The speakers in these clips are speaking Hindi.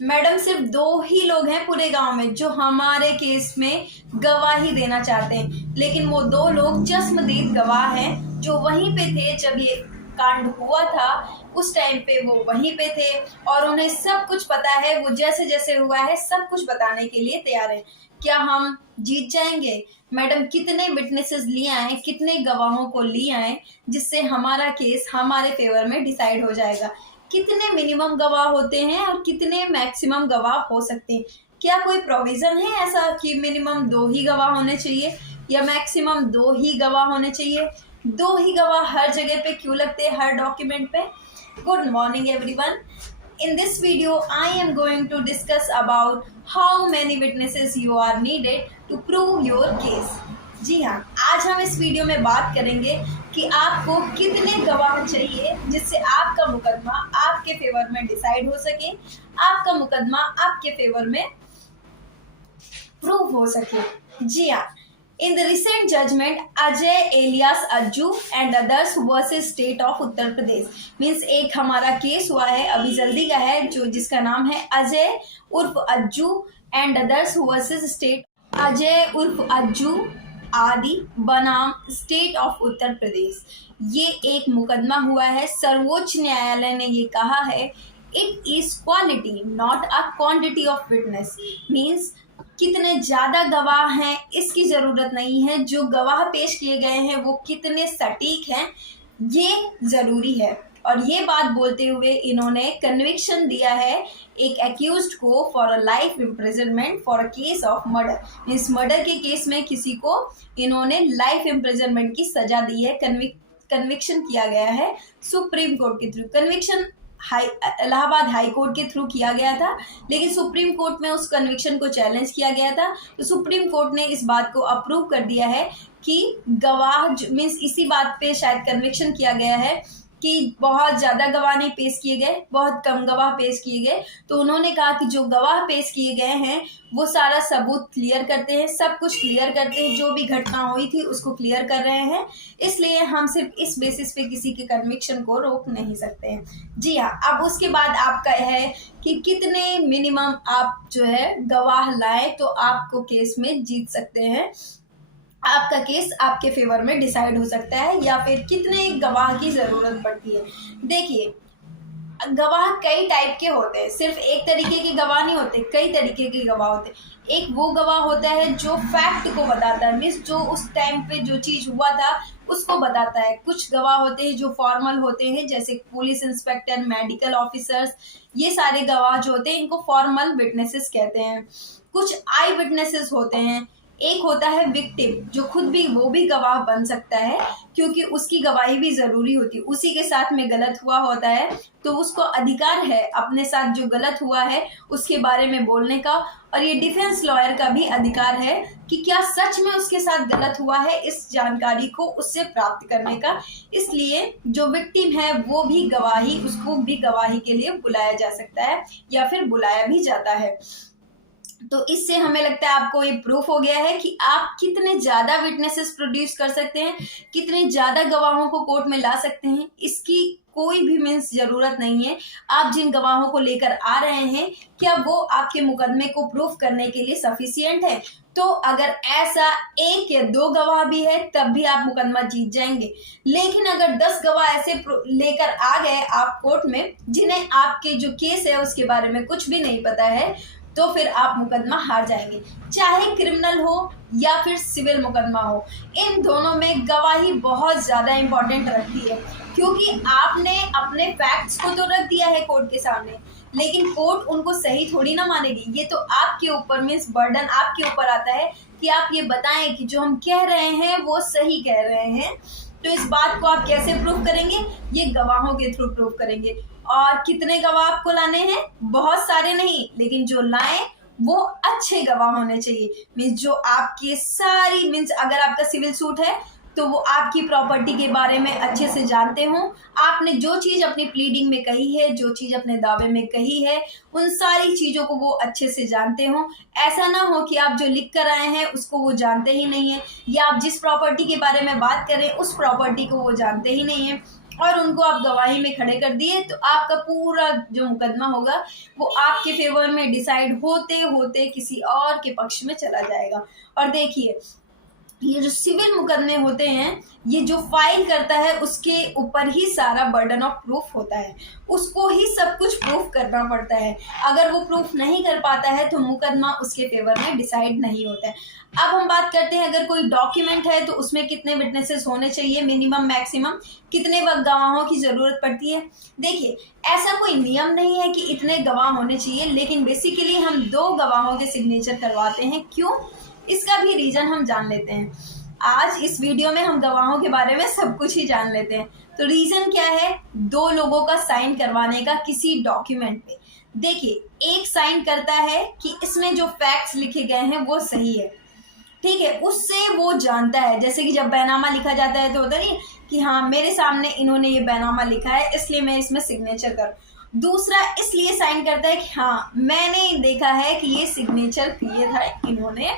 मैडम सिर्फ 2 ही लोग हैं पूरे गांव में जो हमारे केस में गवाही देना चाहते हैं, लेकिन वो 2 लोग चश्मदीद गवाह हैं जो वहीं पे थे जब ये कांड हुआ था। उस टाइम पे वो वहीं पे थे और उन्हें सब कुछ पता है। वो जैसे जैसे हुआ है सब कुछ बताने के लिए तैयार है। क्या हम जीत जाएंगे? मैडम कितने विटनेसेस लिए आए, कितने गवाहों को लिए आए जिससे हमारा केस हमारे फेवर में डिसाइड हो जाएगा? कितने मिनिमम गवाह होते हैं और कितने मैक्सिमम गवाह हो सकते हैं? क्या कोई प्रोविजन है ऐसा कि मिनिमम 2 ही गवाह होने चाहिए या मैक्सिमम 2 ही गवाह होने चाहिए? 2 ही गवाह हर जगह पे क्यों लगते हैं, हर डॉक्यूमेंट पे? Good morning everyone. In this video, I am going to discuss about how many witnesses you are needed to prove your case. जी हाँ, आज हम इस वीडियो में बात करेंगे कि आपको कितने गवाह चाहिए जिससे आपका मुकदमा आपके फेवर में डिसाइड हो सके, आपका मुकदमा आपके फेवर में प्रूव हो सके. जी हाँ, in the recent judgment, Ajay alias Ajju and others versus State of Uttar Pradesh means एक हमारा केस हुआ है अभी जल्दी का है जो जिसका नाम है अजय उर्फ Ajju and others versus state. Ajay उर्फ अज्जू आदि बनाम स्टेट ऑफ उत्तर प्रदेश. ये एक मुकदमा हुआ है. सर्वोच्च न्यायालय ने ये कहा है it is quality not a quantity of witness. Means कितने ज्यादा गवाह हैं इसकी जरूरत नहीं है, जो गवाह पेश किए गए हैं वो कितने सटीक हैं ये जरूरी है. और ये बात बोलते हुए इन्होंने कन्विक्शन दिया है एक एक्यूज्ड को for a life imprisonment for a case of murder. इस मर्डर के केस में किसी को इन्होंने लाइफ इम्प्रिजनमेंट की सजा दी है. कन्विक्शन किया गया है सुप्रीम कोर्ट के through. Conviction Allahabad high court के थ्रू किया गया था, लेकिन सुप्रीम कोर्ट में उस कन्विक्शन को चैलेंज किया गया था. तो सुप्रीम कोर्ट ने इस बात को अप्रूव कर दिया है कि गवाह मीन्स इसी बात पे शायद कन्विक्शन किया गया है कि बहुत ज़्यादा गवाह नहीं पेश किए गए, बहुत कम गवाह पेश किए गए. तो उन्होंने कहा कि जो गवाह पेश किए गए हैं वो सारा सबूत क्लियर करते हैं, सब कुछ क्लियर करते हैं, जो भी घटना हुई थी उसको क्लियर कर रहे हैं. इसलिए हम सिर्फ इस बेसिस पे किसी के कन्विक्शन को रोक नहीं सकते हैं. जी हाँ, अब उसके बाद आपका है कि कितने मिनिमम आप जो है गवाह लाए तो आपको केस में जीत सकते हैं, आपका केस आपके फेवर में डिसाइड हो सकता है, या फिर कितने गवाह की जरूरत पड़ती है. देखिए, गवाह कई टाइप के होते हैं. सिर्फ एक तरीके के गवाह नहीं होते, कई तरीके के गवाह होते हैं. एक वो गवाह होता है जो फैक्ट को बताता है, मीन्स जो उस टाइम पे जो चीज हुआ था उसको बताता है. कुछ गवाह होते हैं जो फॉर्मल होते हैं, जैसे पुलिस इंस्पेक्टर, मेडिकल ऑफिसर्स, ये सारे गवाह जो होते हैं इनको फॉर्मल विटनेसेस कहते हैं. कुछ आई विटनेसेस होते हैं. एक होता है विक्टिम जो खुद भी वो भी गवाह बन सकता है क्योंकि उसकी गवाही भी जरूरी होती है. उसी के साथ में गलत हुआ होता है तो उसको अधिकार है अपने साथ जो गलत हुआ है उसके बारे में बोलने का. और ये डिफेंस लॉयर का भी अधिकार है कि क्या सच में उसके साथ गलत हुआ है, इस जानकारी को उससे प्राप्त करने का. इसलिए जो विक्टिम है वो भी गवाही, उसको भी गवाही के लिए बुलाया जा सकता है या फिर बुलाया भी जाता है. तो इससे हमें लगता है आपको ये प्रूफ हो गया है कि आप कितने ज्यादा विटनेसेस प्रोड्यूस कर सकते हैं, कितने ज्यादा गवाहों को कोर्ट में ला सकते हैं. इसकी कोई भी मीन्स जरूरत नहीं है. आप जिन गवाहों को लेकर आ रहे हैं क्या वो आपके मुकदमे को प्रूफ करने के लिए सफिशिएंट है? तो अगर ऐसा 1 या 2 गवाह भी है तब भी आप मुकदमा जीत जाएंगे. लेकिन अगर 10 गवाह ऐसे लेकर आ गए आप कोर्ट में जिन्हें आपके जो केस है उसके बारे में कुछ भी नहीं पता है, तो फिर आप मुकदमा हार जाएंगे. चाहे क्रिमिनल हो या फिर सिविल मुकदमा हो, इन दोनों में गवाही बहुत ज्यादा इंपॉर्टेंट रखती है क्योंकि आपने अपने फैक्ट्स को तो रख दिया है कोर्ट के सामने, लेकिन कोर्ट उनको सही थोड़ी ना मानेगी. ये तो आपके ऊपर मीन्स बर्डन आपके ऊपर आता है कि आप ये बताएं कि जो हम कह रहे हैं वो सही कह रहे हैं. तो इस बात को आप कैसे प्रूफ करेंगे? ये गवाहों के थ्रू प्रूफ करेंगे. और कितने गवाह आपको लाने हैं? बहुत सारे नहीं, लेकिन जो लाएं वो अच्छे गवाह होने चाहिए. मीन्स जो आपकी सारी मीन्स अगर आपका सिविल सूट है तो वो आपकी प्रॉपर्टी के बारे में अच्छे से जानते हो, आपने जो चीज अपनी प्लीडिंग में कही है, जो चीज अपने दावे में कही है, उन सारी चीजों को वो अच्छे से जानते हो. ऐसा ना हो कि आप जो लिख कर आए हैं उसको वो जानते ही नहीं है, या आप जिस प्रॉपर्टी के बारे में बात करें उस प्रॉपर्टी को वो जानते ही नहीं है. और उनको आप गवाही में खड़े कर दिए, तो आपका पूरा जो मुकदमा होगा वो आपके फेवर में डिसाइड होते होते किसी और के पक्ष में चला जाएगा। और देखिए, ये जो सिविल मुकदमे होते हैं, ये जो फाइल करता है उसके ऊपर ही सारा बर्डन ऑफ प्रूफ होता है, उसको ही सब कुछ प्रूफ करना पड़ता है। अगर वो प्रूफ नहीं कर पाता है तो मुकदमा उसके फेवर में डिसाइड नहीं होता है। अब हम बात करते हैं, अगर कोई डॉक्यूमेंट है तो उसमें कितने विटनेसेस होने चाहिए, मिनिमम मैक्सिमम कितने गवाहों की जरूरत पड़ती है। देखिए, ऐसा कोई नियम नहीं है कि इतने गवाह होने चाहिए, लेकिन बेसिकली हम 2 गवाहों के सिग्नेचर करवाते हैं। क्यों? इसका भी रीजन हम जान लेते हैं। आज इस वीडियो में हम गवाहों के बारे में सब कुछ ही जान लेते हैं। तो रीजन क्या है? 2 लोगों का साइन करवाने का किसी डॉक्यूमेंट पे। देखिए, एक साइन करता है कि इसमें जो फैक्ट्स लिखे गए हैं वो सही है, ठीक है, उससे वो जानता है। जैसे कि जब बैनामा लिखा जाता है तो होता नहीं कि हाँ, मेरे सामने इन्होंने ये बैनामा लिखा है इसलिए मैं इसमें सिग्नेचर करूँ। दूसरा इसलिए साइन करता है कि हाँ, मैंने देखा है कि ये सिग्नेचर किए था इन्होंने।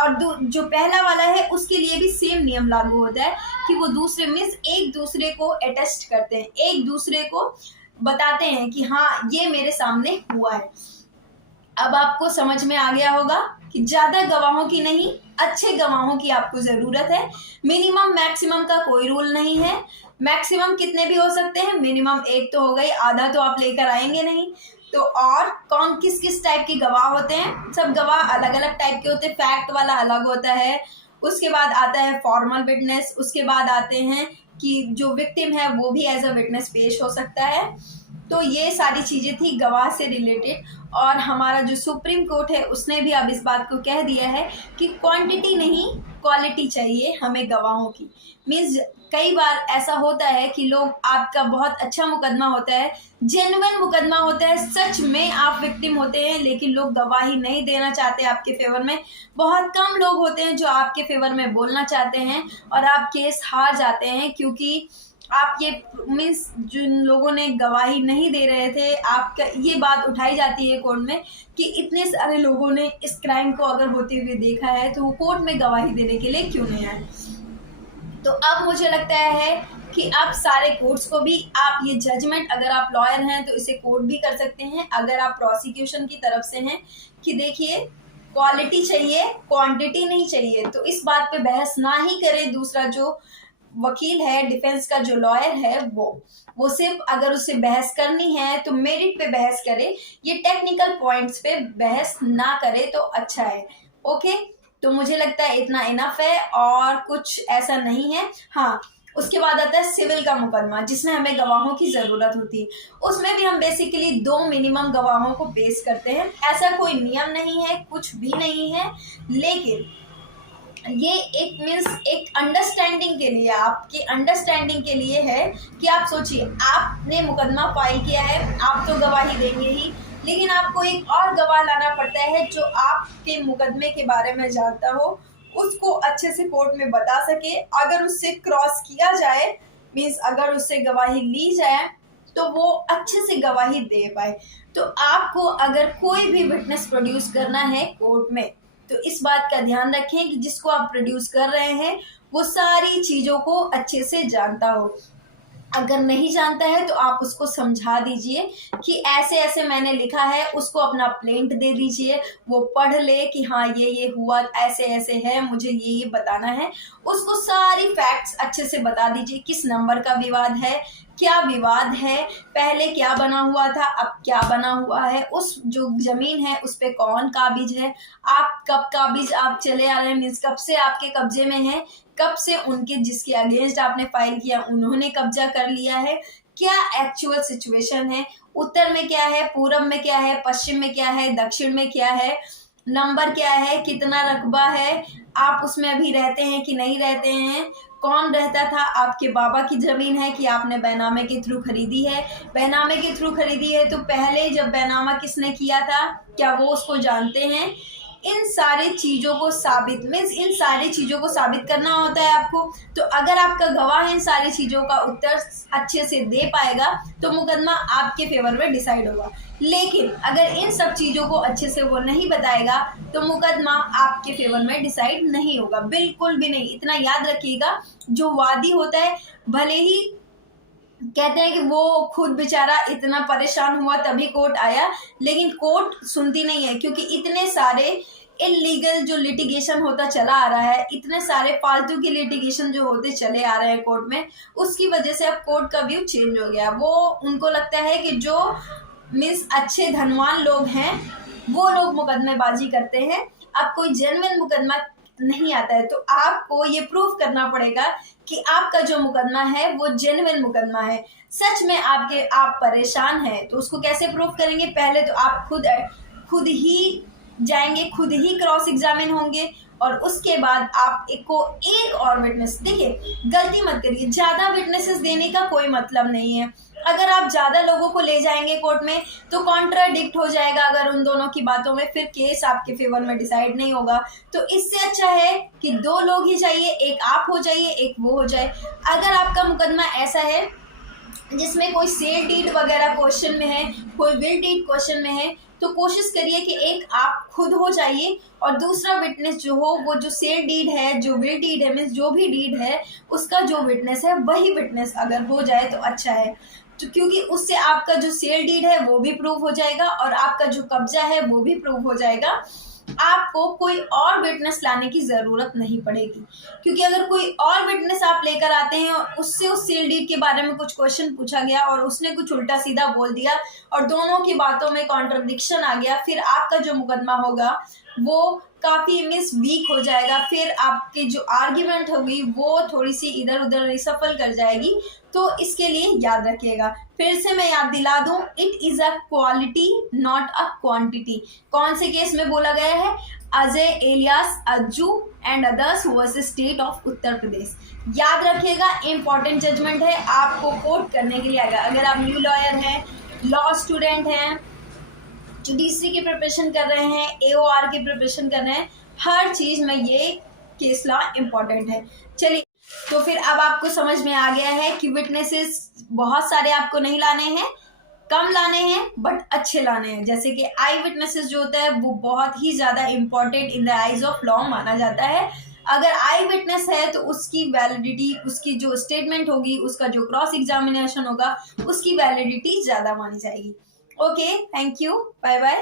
और जो पहला वाला है उसके लिए भी सेम नियम लागू होता है कि वो दूसरे मीन्स एक दूसरे को अटेस्ट करते हैं, एक दूसरे को बताते हैं कि हाँ, ये मेरे सामने हुआ है। अब आपको समझ में आ गया होगा कि ज्यादा गवाहों की नहीं, अच्छे गवाहों की आपको जरूरत है। मिनिमम मैक्सिमम का कोई रूल नहीं है। मैक्सिमम कितने भी हो सकते हैं, मिनिमम 1 तो हो गई, आधा तो आप लेकर आएंगे नहीं। तो और कौन किस किस टाइप के गवाह होते हैं? सब गवाह अलग अलग टाइप के होते हैं। फैक्ट वाला अलग होता है, उसके बाद आता है फॉर्मल विटनेस, उसके बाद आते हैं कि जो विक्टिम है वो भी एज अ विटनेस पेश हो सकता है। तो ये सारी चीजें थी गवाह से रिलेटेड। और हमारा जो सुप्रीम कोर्ट है उसने भी अब इस बात को कह दिया है कि क्वांटिटी नहीं, क्वालिटी चाहिए हमें गवाहों की। मीन्स कई बार ऐसा होता है कि लोग, आपका बहुत अच्छा मुकदमा होता है, जेन्युइन मुकदमा होता है, सच में आप विक्टिम होते हैं, लेकिन लोग गवाही नहीं देना चाहते आपके फेवर में। बहुत कम लोग होते हैं जो आपके फेवर में बोलना चाहते हैं और आप केस हार जाते हैं, क्योंकि आप ये मीन्स जिन लोगों ने गवाही नहीं दे रहे थे, आपका ये बात उठाई जाती है कोर्ट में कि इतने सारे लोगों ने इस क्राइम को अगर होते हुए देखा है तो वो कोर्ट में गवाही देने के लिए क्यों नहीं आए। तो अब मुझे लगता है कि आप सारे कोर्ट्स को भी, आप ये जजमेंट, अगर आप लॉयर हैं तो इसे कोर्ट भी कर सकते हैं, अगर आप प्रोसिक्यूशन की तरफ से हैं, कि देखिए क्वालिटी चाहिए, क्वांटिटी नहीं चाहिए। तो इस बात पे बहस ना ही करे दूसरा जो वकील है, डिफेंस का जो लॉयर है, वो सिर्फ अगर उसे बहस करनी है तो मेरिट पे बहस करे, ये टेक्निकल पॉइंट्स पे बहस ना करे तो अच्छा है। ओके, तो मुझे लगता है इतना इनफ है और कुछ ऐसा नहीं है। हाँ, उसके बाद आता है सिविल का मुकदमा, जिसमें हमें गवाहों की जरूरत होती है। उसमें भी हम बेसिकली 2 मिनिमम गवाहों को पेश करते हैं। ऐसा कोई नियम नहीं है, कुछ भी नहीं है, लेकिन ये एक मीन्स एक अंडरस्टैंडिंग के लिए, आपकी अंडरस्टैंडिंग के लिए है कि आप सोचिए, आपने मुकदमा फाइल किया है, आप तो गवाही देंगे ही, लेकिन आपको एक और गवाह लाना पड़ता है जो आपके मुकदमे के बारे में जानता हो, उसको अच्छे से कोर्ट में बता सके। अगर उससे क्रॉस किया जाए, मीन्स अगर उससे गवाही ली जाए, तो वो अच्छे से गवाही दे पाए। तो आपको अगर कोई भी विटनेस प्रोड्यूस करना है कोर्ट में, तो इस बात का ध्यान रखें कि जिसको आप प्रोड्यूस कर रहे हैं वो सारी चीज़ों को अच्छे से जानता हो। अगर नहीं जानता है तो आप उसको समझा दीजिए कि ऐसे ऐसे मैंने लिखा है, उसको अपना प्लेंट दे दीजिए, वो पढ़ ले कि हाँ ये हुआ, ऐसे ऐसे है, मुझे ये बताना है। उसको सारी फैक्ट्स अच्छे से बता दीजिए, किस नंबर का विवाद है, क्या विवाद है, पहले क्या बना हुआ था, अब क्या बना हुआ है, उस जो जमीन है उस पे कौन काबिज है, आप कब काबिज आप चले आ रहे हैं, मीन्स कब से आपके कब्जे में है, कब से उनके जिसके अगेंस्ट आपने फाइल किया उन्होंने कब्जा कर लिया है, क्या एक्चुअल सिचुएशन है, उत्तर में क्या है, पूरब में क्या है, पश्चिम में क्या है, दक्षिण में क्या है, नंबर क्या है, कितना रकबा है, आप उसमें अभी रहते हैं कि नहीं रहते हैं, कौन रहता था, आपके बाबा की जमीन है कि आपने बैनामे के थ्रू खरीदी है, बैनामे के थ्रू खरीदी है तो पहले जब बैनामा किसने किया था, क्या वो उसको जानते हैं। इन सारी चीज़ों को साबित मीन्स इन सारी चीज़ों को साबित करना होता है आपको। तो अगर आपका गवाह इन सारी चीज़ों का उत्तर अच्छे से दे पाएगा तो मुकदमा आपके फेवर में डिसाइड होगा। लेकिन अगर इन सब चीज़ों को अच्छे से वो नहीं बताएगा तो मुकदमा आपके फेवर में डिसाइड नहीं होगा, बिल्कुल भी नहीं। इतना याद रखिएगा, जो वादी होता है भले ही कहते हैं कि वो खुद बेचारा इतना परेशान हुआ तभी कोर्ट आया, लेकिन कोर्ट सुनती नहीं है क्योंकि इतने सारे इलीगल जो लिटिगेशन होता चला आ रहा है, इतने सारे फालतू के लिटिगेशन जो होते चले आ रहे हैं कोर्ट में, उसकी वजह से अब कोर्ट का व्यू चेंज हो गया। वो उनको लगता है कि जो मीन्स अच्छे धनवान लोग हैं वो लोग मुकदमेबाजी करते हैं, अब कोई जेन्युइन मुकदमा नहीं आता है। तो आपको ये प्रूव करना पड़ेगा कि आपका जो मुकदमा है वो जेन्युइन मुकदमा है, सच में आप परेशान हैं। तो उसको कैसे प्रूव करेंगे? पहले तो आप खुद ही जाएंगे, खुद ही क्रॉस एग्जामिन होंगे, और उसके बाद आप एक और विटनेस, देखिए गलती मत करिए, ज्यादा विटनेसेस देने का कोई मतलब नहीं है। अगर आप ज्यादा लोगों को ले जाएंगे कोर्ट में तो कॉन्ट्राडिक्ट हो जाएगा, अगर उन दोनों की बातों में फिर केस आपके फेवर में डिसाइड नहीं होगा। तो इससे अच्छा है कि 2 लोग ही चाहिए, एक आप हो जाइए, एक वो हो जाए। अगर आपका मुकदमा ऐसा है जिसमें कोई सेल डीड वगैरह क्वेश्चन में है, कोई विल डीड क्वेश्चन में है, तो कोशिश करिए कि एक आप खुद हो जाइए और दूसरा विटनेस जो हो वो जो सेल डीड है, जो विल डीड है, मीन्स जो भी डीड है उसका जो विटनेस है वही विटनेस अगर हो जाए तो अच्छा है। तो क्योंकि उससे आपका जो सेल डीड है वो भी प्रूव हो जाएगा और आपका जो कब्जा है वो भी प्रूव हो जाएगा। आपको कोई और विटनेस लाने की जरूरत नहीं पड़ेगी, क्योंकि अगर कोई और विटनेस आप लेकर आते हैं और उससे उस सेल डीड के बारे में कुछ क्वेश्चन पूछा गया और उसने कुछ उल्टा सीधा बोल दिया और दोनों की बातों में कॉन्ट्रडिक्शन आ गया, फिर आपका जो मुकदमा होगा वो काफी मिस वीक हो जाएगा, फिर आपकी जो आर्ग्यूमेंट होगी वो थोड़ी सी इधर उधर रिसफल कर जाएगी। तो इसके लिए याद रखिएगा, फिर से मैं याद दिला दूं, it is a quality not a quantity. कौन से केस में बोला गया है? Ajay alias Ajju and others versus state of Uttar Pradesh. याद रखिएगा, इंपॉर्टेंट जजमेंट है, आपको कोट करने के लिए आएगा। अगर आप न्यू लॉयर हैं, लॉ स्टूडेंट हैं, जुडिशरी की प्रिपरेशन कर रहे हैं, AOR की प्रिपरेशन कर रहे हैं, हर चीज में ये केस लॉ इम्पोर्टेंट है। चलिए, तो फिर अब आपको समझ में आ गया है कि विटनेसेस बहुत सारे आपको नहीं लाने हैं, कम लाने हैं बट अच्छे लाने हैं। जैसे कि आई विटनेसेस जो होता है वो बहुत ही ज्यादा important in the eyes of law माना जाता है। अगर आई विटनेस है तो उसकी वैलिडिटी, उसकी जो स्टेटमेंट होगी, उसका जो क्रॉस एग्जामिनेशन होगा, उसकी वैलिडिटी ज्यादा मानी जाएगी। Okay, thank you, bye bye.